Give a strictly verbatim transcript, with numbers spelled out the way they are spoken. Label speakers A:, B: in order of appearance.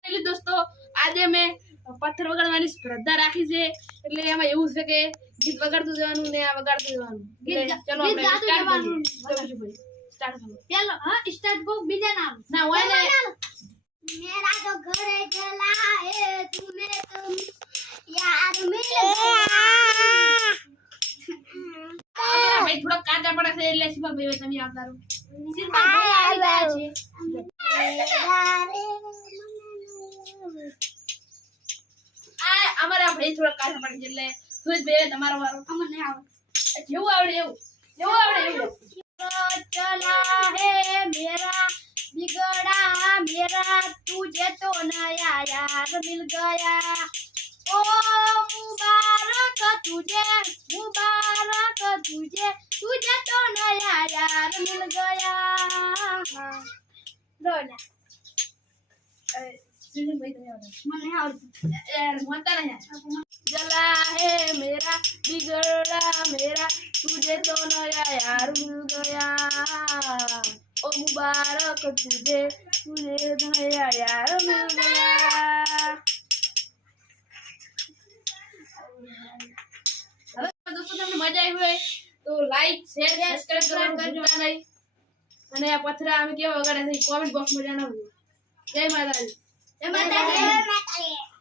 A: એટલે દોસ્તો આજે મેં પથ્થર વગાડવાની સ્પર્ધા રાખી છે એટલે એમાં એવું છે કે ગીત વગાડતું જવાનું ને આ વગાડતું જવાનું ચલો આપણે સ્ટાર્ટ કરીએ સ્ટાર્ટ કરો
B: ચલો હા સ્ટાર્ટ ગો બીજા નામ
A: ના હોય ને
B: मेरा तो घर जला है तूने तुम यार मिल गया
A: ભાઈ થોડા કાચા પડે છે એટલે શિવા ભાઈ તમે આવતા રહો શિવા ભાઈ આવી ગયા છે આ અમારા ભાઈ થોડા કાચા પડે છે એટલે સુજ ભાઈ તમારો વારો
B: अमन नहीं आवत
A: જેવું આવડે એવું જેવું આવડે એવું
B: चला है मेरा बिगड़ा मेरा तुझे तो नया यार मिल गया ओ मुबारक तुझे मुबारक तुझे तुझे तो नया यार मिल गया रोना
A: સુજ ભાઈ તમે આવડે
B: મને આવડતું
A: यार मत ना जला है मेरा बिगड़ा मेरा तुझे तो नया यार मिल गया ओ मुबारक तुझे तुझे नया यार मिल गया હવે દોસ્તો તમને મજા આવી હોય તો લાઈક શેર સબસ્ક્રાઇબ કરવાનું ભૂલતા નહીં અને આ પથરા અમે કેવા વગાડે છે કોમેન્ટ બોક્સમાં જણાવજો જય માતાજી
B: જય માતાજી